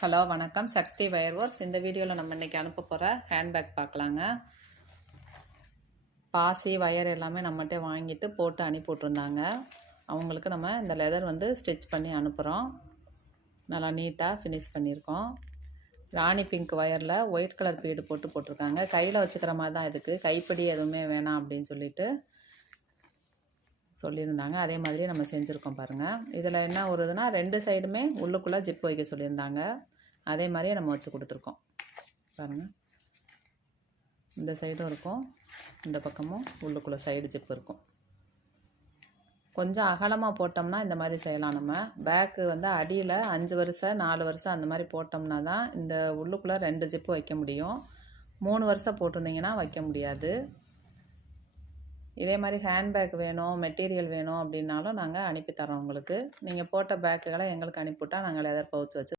Hello வணக்கம், சக்தி wire works. இந்த வீடியோவில் நம்ம இன்றைக்கி அனுப்ப போகிற ஹேண்ட்பேக் பார்க்கலாங்க. பாசி வயர் எல்லாமே நம்மகிட்ட வாங்கிட்டு போட்டு அனுப்பி விட்ருந்தாங்க. அவங்களுக்கு நம்ம இந்த லெதர் ஸ்டிச் பண்ணி அனுப்புகிறோம். நல்லா நீட்டாக ஃபினிஷ் பண்ணியிருக்கோம். ராணி பிங்க் வயரில் ஒயிட் கலர் பீடு போட்டிருக்காங்க. கையில் வச்சுக்கிற மாதிரி தான் இதுக்கு, கைப்பிடி எதுவுமே வேணாம் அப்படின்னு சொல்லியிருந்தாங்க. அதே மாதிரி நம்ம செஞ்சுருக்கோம் பாருங்கள். இதில் என்ன வருதுன்னா 2 சைடுமே உள்ளுக்குள்ளே ஜிப் வைக்க சொல்லியிருந்தாங்க. அதே மாதிரியே நம்ம வச்சு கொடுத்துருக்கோம் பாருங்கள். இந்த சைடும் இருக்கும், இந்த பக்கமும் உள்ளுக்குள்ளே சைடு ஜிப் இருக்கும். கொஞ்சம் அகலமாக போட்டோம்னா இந்த மாதிரி செய்யலாம். நம்ம பேக்கு அடியில் 5 வரிசை 4 வரிசை அந்த மாதிரி போட்டோம்னா தான் இந்த உள்ளுக்குள்ளே 2 ஜிப்பு வைக்க முடியும். 3 வரிசை போட்டிருந்தீங்கன்னா வைக்க முடியாது. இதே மாதிரி ஹேண்ட்பேக் வேணும், மெட்டீரியல் வேணும் அப்படின்னாலும் நாங்கள் அனுப்பி தரோம் உங்களுக்கு. நீங்கள் போட்ட பேக்குகளை எங்களுக்கு அனுப்பிவிட்டால் நாங்கள் லெதர் பவுச் வச்சு